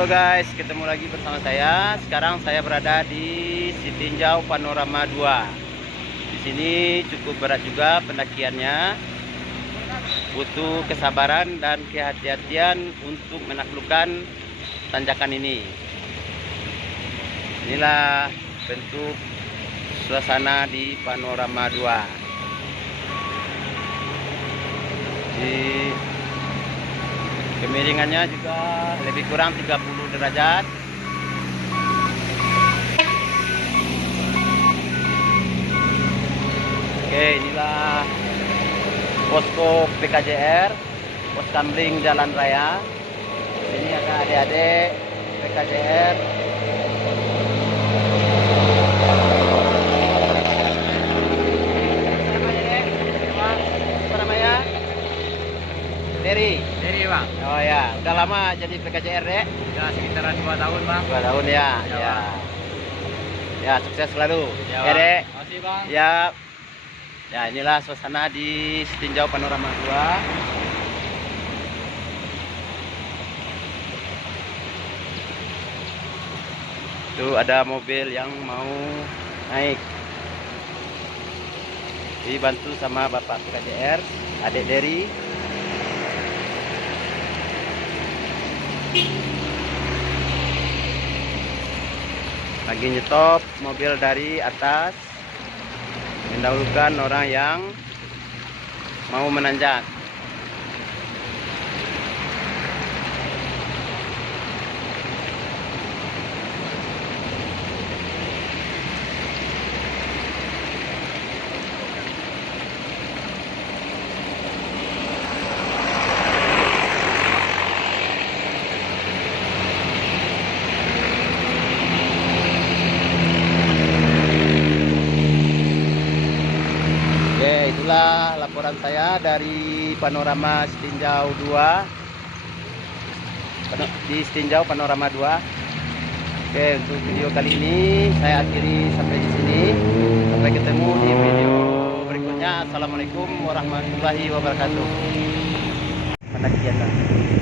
Halo guys, ketemu lagi bersama saya. Sekarang saya berada di Sitinjau Panorama 2. Di sini cukup berat juga pendakiannya. Butuh kesabaran dan kehati-hatian untuk menaklukkan tanjakan ini. Inilah bentuk suasana di Panorama 2. Di kemiringannya juga lebih kurang 30 derajat. Oke, inilah posko PKJR, pos Kambling Jalan Raya. Ini ada adik-adik PKJR. Apa namanya? Dery Bang. Oh ya, udah lama jadi PKJR deh? Ya sekitaran 2 tahun Bang. 2 tahun ya. Ya, Ya. Bang. Ya, sukses selalu. Ya, Ya, Dek. Makasih Bang. Ya. Ya, inilah suasana di Sitinjau Panorama 2. Tuh ada mobil yang mau naik. Dibantu sama Bapak PKJR, Adik Dery. Lagi nyetop mobil dari atas, mendahulukan orang yang mau menanjak. Oke, itulah laporan saya dari Panorama Sitinjau 2. Di Sitinjau Panorama 2. Oke, untuk video kali ini saya akhiri sampai di sini. Sampai ketemu di video berikutnya. Assalamualaikum warahmatullahi wabarakatuh. Pendakian.